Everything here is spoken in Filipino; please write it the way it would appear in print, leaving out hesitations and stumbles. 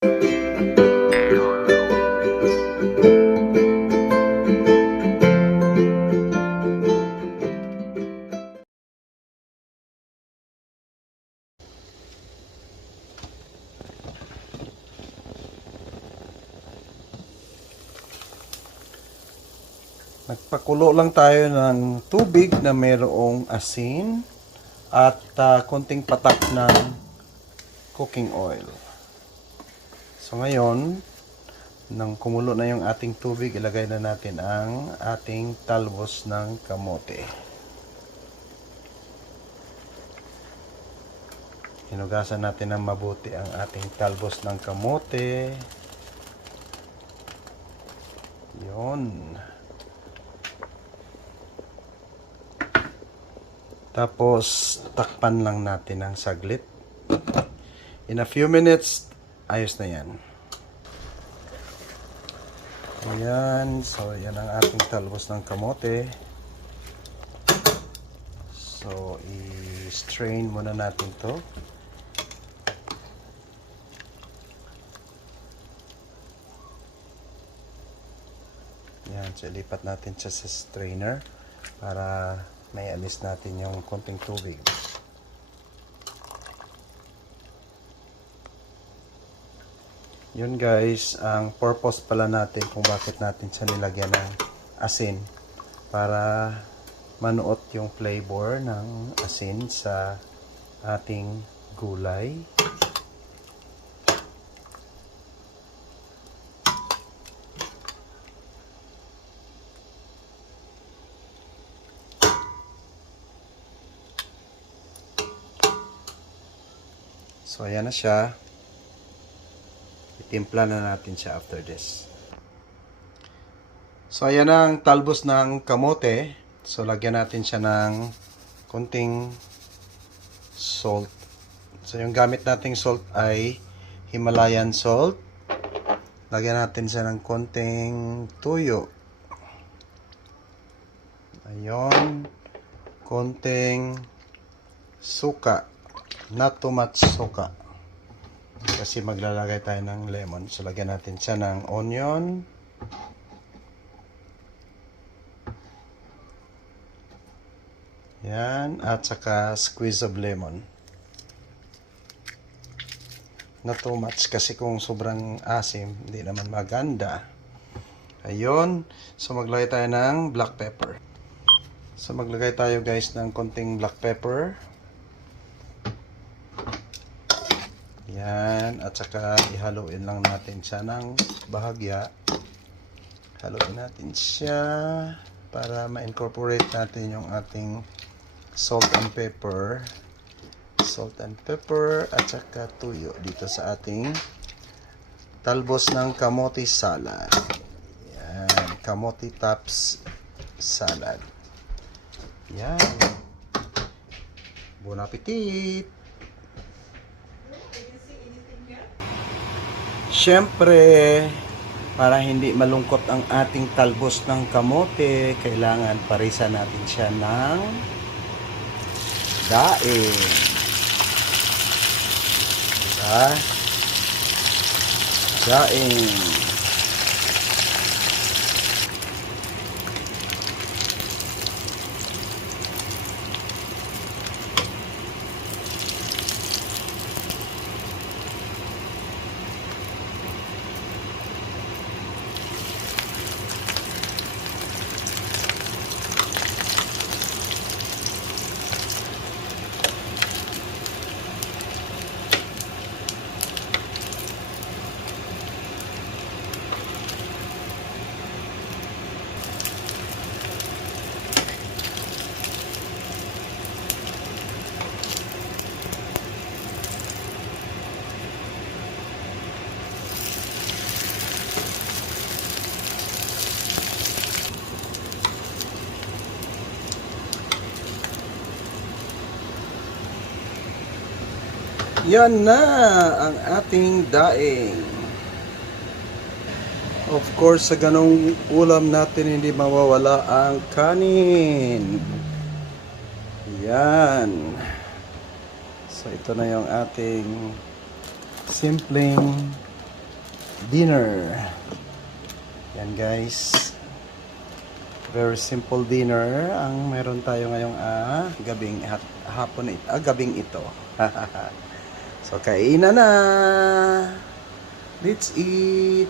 Nagpakulo lang tayo ng tubig na mayroong asin at konting patak ng cooking oil. So ngayon, nang kumulo na yung ating tubig, ilagay na natin ang ating talbos ng kamote. Hinugasan natin ng mabuti ang ating talbos ng kamote. Yun. Tapos, takpan lang natin ng saglit. In a few minutes, ayos na yan. Ayan. So, yan ang ating talbos ng kamote. So, i-strain muna natin to. Yan. So, ilipat natin siya sa strainer para may alis natin yung konting tubig. Yun guys, ang purpose pala natin kung bakit natin siya nilagyan ng asin, para manuot yung flavor ng asin sa ating gulay. So, ayan na siya. Itimpla na natin siya after this. So, ayan na ang talbos ng kamote. So, lagyan natin siya ng konting salt. So, yung gamit nating salt ay Himalayan salt. Lagyan natin siya ng konting tuyo. Ayun. Konting suka. Not too much suka. Kasi maglalagay tayo ng lemon. So, lagyan natin siya ng onion. Yan. At saka squeeze of lemon. Not too much kasi kung sobrang asim, hindi naman maganda. Ayun. So, maglagay tayo ng black pepper. So, maglagay tayo guys ng konting black pepper. Yan, at saka ihaluin lang natin siya ng bahagya. Haluin natin siya para ma-incorporate natin yung ating salt and pepper. Salt and pepper at saka tuyo dito sa ating talbos ng kamote salad. Yan, kamote tops salad. Yan. Bon appetit! Siyempre, para hindi malungkot ang ating talbos ng kamote, kailangan parisan natin siya ng daing. Diba? Daing. Yan na ang ating daing. Of course, sa ganong ulam natin hindi mawawala ang kanin. Yan. So, ito na yung ating simpleng dinner. Yan guys. Very simple dinner ang meron tayo ngayong gabing ito. So kainan na. Let's eat.